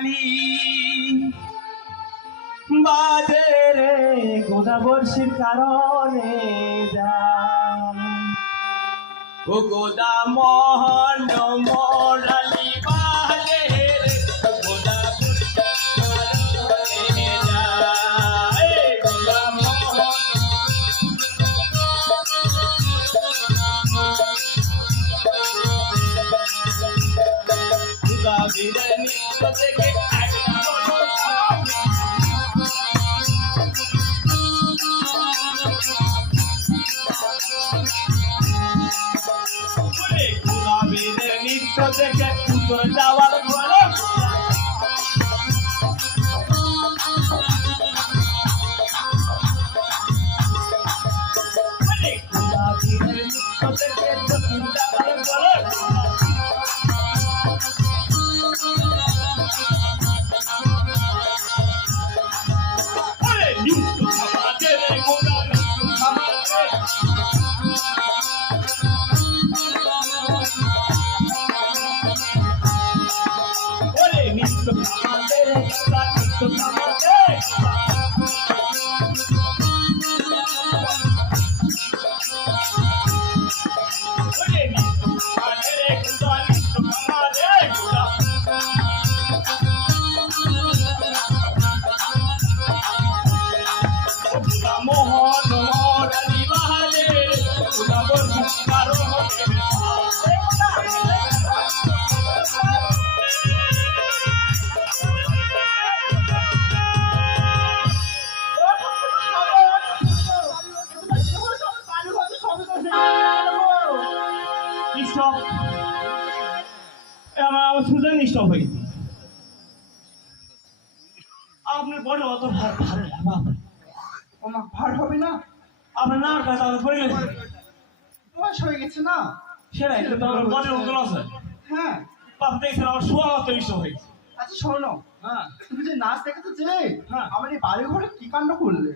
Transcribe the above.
Morally বাজে রে গোদাবর্ষীর কারণে ও গোদা মোহন মোরালি বাজে রে গোদাবর্ষীর কারণে গোদা মোহন গুলাবির নিত্য থেকে গুলাবির নিত্য থেকে উত্তর যাওয়ার ঘরে গুলাবির নিত্য থেকে উত্তর যাওয়ার ঘরে আপনার বড় অত ভার ভার হবে না, আপনার না কথা বলে বয়স হয়ে গেছে না। সেটাই তো আমার বড় ওজন আছে। হ্যাঁ, বাপ দেখছেন আমার শোয়া মতো ইষ্ট হয়ে গেছে। আচ্ছা শোনো, হ্যাঁ তুমি যে নাচ দেখাতে যে হ্যাঁ আমার এই বাড়ি ঘরে কি কাণ্ড করলে?